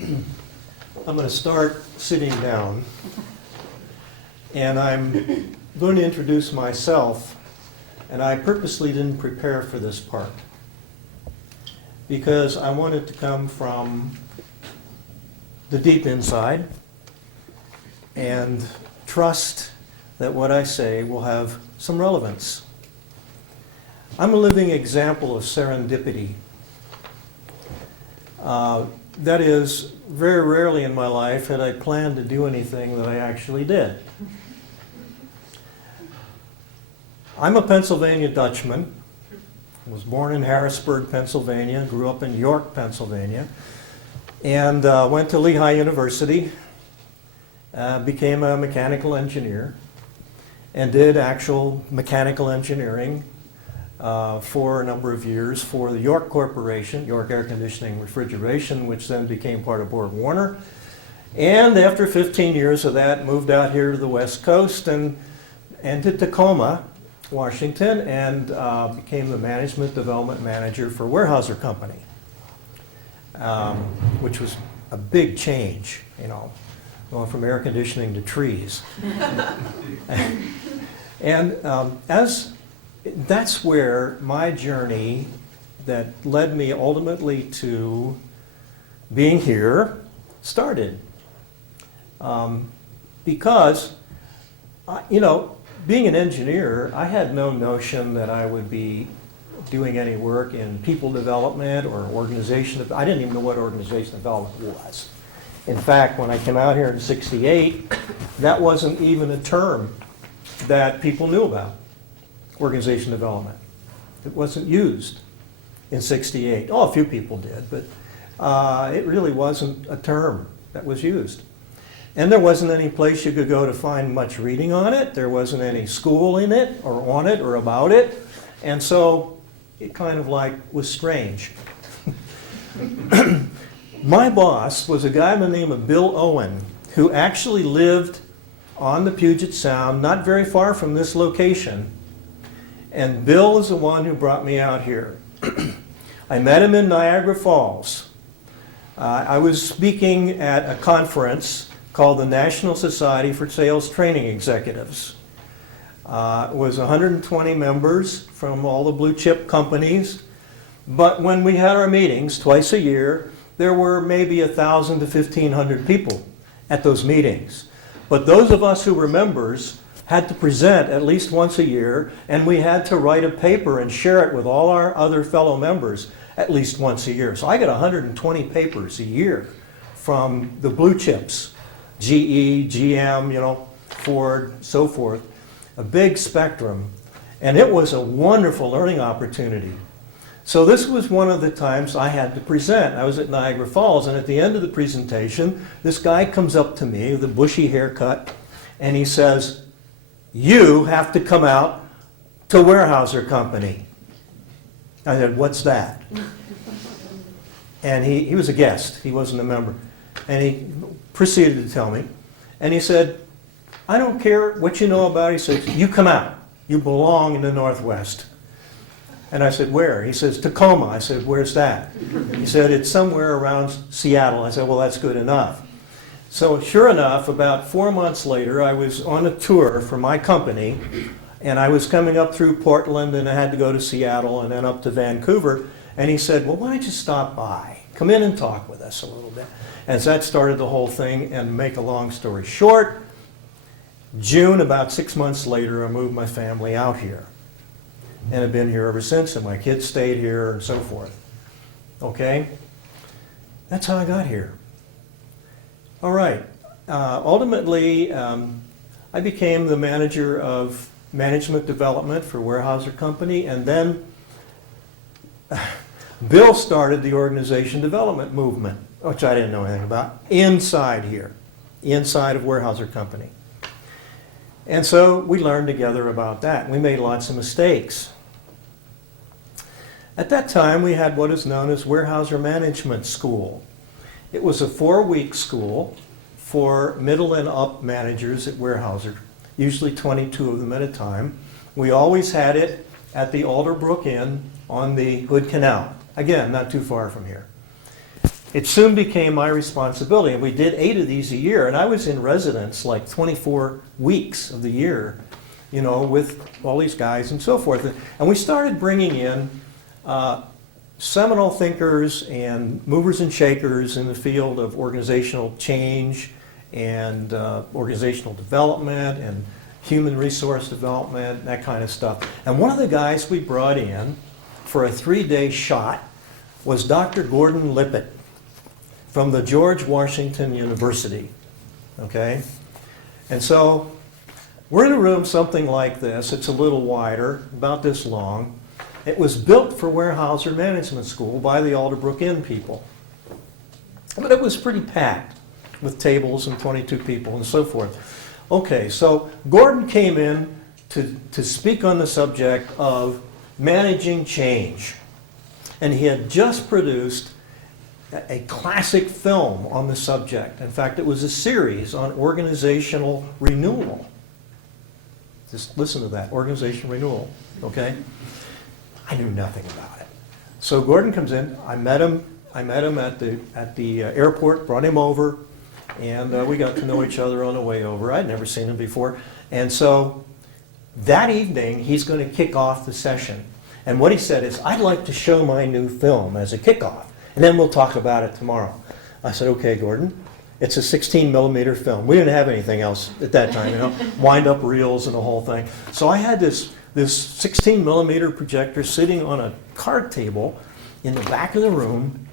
I'm going to start sitting down, and I'm going to introduce myself, and I purposely didn't prepare for this part because I want it to come from the deep inside and trust that what I say will have some relevance. I'm a living example of serendipity. That is, very rarely in my life had I planned to do anything that I actually did. I'm a Pennsylvania Dutchman. I was born in Harrisburg, Pennsylvania, grew up in York, Pennsylvania, and went to Lehigh University, became a mechanical engineer, and did actual mechanical engineering for a number of years for the York Corporation, York Air Conditioning and Refrigeration, which then became part of Borg Warner. And after 15 years of that, moved out here to the West Coast and to Tacoma, Washington, and became the Management Development Manager for Weyerhaeuser Company, which was a big change, you know, going from air conditioning to trees. And that's where my journey that led me ultimately to being here started. Because, you know, being an engineer, I had no notion that I would be doing any work in people development or organization. I didn't even know what organization development was. In fact, when I came out here in '68, that wasn't even a term that people knew about. Organization development. It wasn't used in '68. Oh, a few people did, but it really wasn't a term that was used. And there wasn't any place you could go to find much reading on it. There wasn't any school in it or on it or about it. And so it kind of like was strange. My boss was a guy by the name of Bill Owen, who actually lived on the Puget Sound, not very far from this location. And Bill is the one who brought me out here. I met him in Niagara Falls. I was speaking at a conference called the National Society for Sales Training Executives. It was 120 members from all the blue chip companies. But when we had our meetings twice a year, there were maybe 1,000 to 1,500 people at those meetings. But those of us who were members had to present at least once a year, and we had to write a paper and share it with all our other fellow members at least once a year. So I get 120 papers a year from the blue chips, GE, GM, you know, Ford, so forth, a big spectrum. And it was a wonderful learning opportunity. So this was one of the times I had to present. I was at Niagara Falls, and at the end of the presentation, this guy comes up to me with a bushy haircut, and he says, "You have to come out to Weyerhaeuser Company." I said, "What's that?" And he was a guest. He wasn't a member. And he proceeded to tell me. And he said, "I don't care what you know about it." He says, "You come out. You belong in the Northwest." And I said, "Where?" He says, "Tacoma." I said, "Where's that?" He said, "It's somewhere around Seattle." I said, "Well, that's good enough." So sure enough, about 4 months later, I was on a tour for my company, and I was coming up through Portland, and I had to go to Seattle and then up to Vancouver. And he said, "Well, why don't you stop by? Come in and talk with us a little bit." And so that started the whole thing, and to make a long story short, June, about 6 months later, I moved my family out here. And I've been here ever since, and my kids stayed here and so forth. Okay? That's how I got here. All right. Ultimately, I became the manager of management development for Weyerhaeuser Company, and then Bill started the organization development movement, which I didn't know anything about, inside here, inside of Weyerhaeuser Company. And so we learned together about that. We made lots of mistakes. At that time, we had what is known as Weyerhaeuser Management School. It was a 4-week school for middle and up managers at Weyerhaeuser, usually 22 of them at a time. We always had it at the Alderbrook Inn on the Hood Canal. Again, not too far from here. it soon became my responsibility, and we did 8 of these a year, and I was in residence like 24 weeks of the year, you know, with all these guys and so forth. And we started bringing in seminal thinkers and movers and shakers in the field of organizational change and organizational development and human resource development, that kind of stuff. And one of the guys we brought in for a 3-day shot was Dr. Gordon Lippett from the George Washington University, okay? And so we're in a room something like this. It's a little wider, about this long. It was built for Weyerhaeuser Management School by the Alderbrook Inn people. But it was pretty packed with tables and 22 people and so forth. Okay, so Gordon came in to speak on the subject of managing change. And he had just produced a classic film on the subject. In fact, it was a series on organizational renewal. Just listen to that, organizational renewal, okay? I knew nothing about it. So Gordon comes in, I met him at the airport, brought him over, and we got to know each other on the way over. I'd never seen him before. And so that evening, he's going to kick off the session. And what he said is, I'd like to show my new film as a kickoff, and then we'll talk about it tomorrow. I said, okay, Gordon. It's a 16 millimeter film. We didn't have anything else at that time, you know, wind-up reels and the whole thing. So I had this 16 millimeter projector sitting on a card table in the back of the room,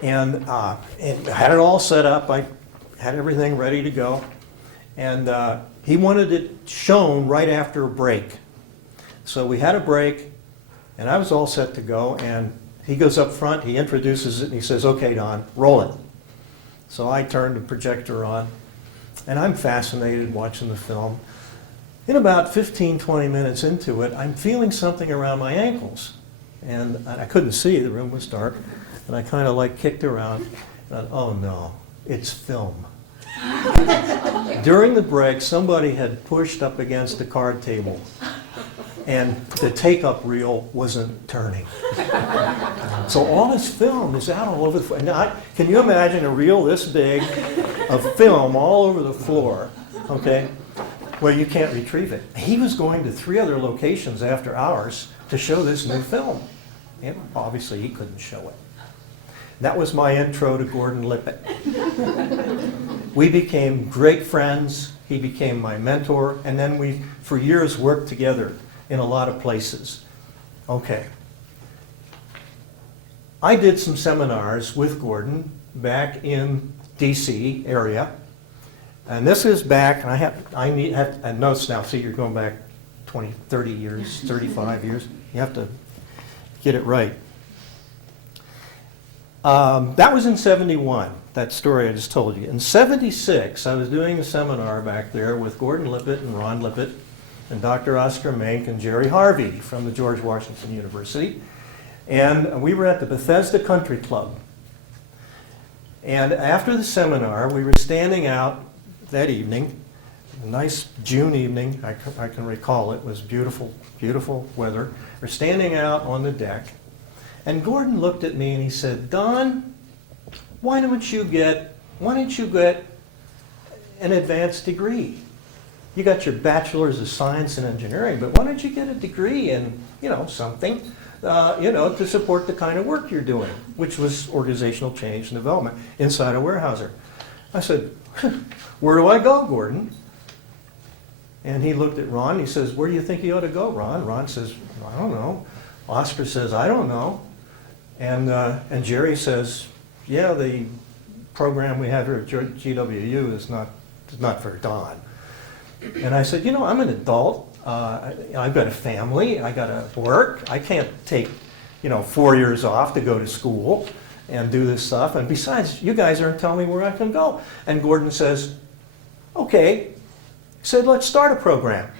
and had it all set up. I had everything ready to go, and he wanted it shown right after a break. So we had a break, and I was all set to go, and he goes up front, he introduces it, and he says, okay, Don, roll it. So I turned the projector on, and I'm fascinated watching the film. In about 15, 20 minutes into it, I'm feeling something around my ankles. And I couldn't see, the room was dark, and I kind of like kicked around, and oh no, it's film. During the break, somebody had pushed up against the card table, and the take-up reel wasn't turning. So all this film is out all over the floor. Now, can you imagine a reel this big of film all over the floor, okay? Well, you can't retrieve it. He was going to 3 other locations after hours to show this new film. And obviously, he couldn't show it. That was my intro to Gordon Lippett. We became great friends. He became my mentor. And then we, for years, worked together in a lot of places. Okay. I did some seminars with Gordon back in DC area. And this is back, and I have notes now. See, you're going back 20, 30 years, 35 years. You have to get it right. That was in 71, that story I just told you. In 76, I was doing a seminar back there with Gordon Lippett and Ron Lippett and Dr. Oscar Mink and Jerry Harvey from the George Washington University. And we were at the Bethesda Country Club. And after the seminar, we were standing out that evening, a nice June evening, I can recall it was beautiful, beautiful weather. We're standing out on the deck, and Gordon looked at me and he said, Don, why don't you get an advanced degree? You got your bachelor's of science and engineering, but why don't you get a degree in, something, to support the kind of work you're doing, which was organizational change and development inside of Weyerhaeuser. I said, where do I go, Gordon? And he looked at Ron. He says, where do you think you ought to go, Ron? Ron says, I don't know. Oscar says, I don't know. And Jerry says, yeah, the program we have here at GWU is not for Don. And I said, I'm an adult. I've got a family. I got to work. I can't take, 4 years off to go to school and do this stuff. And besides, you guys aren't telling me where I can go. And Gordon says, okay. He said, let's start a program.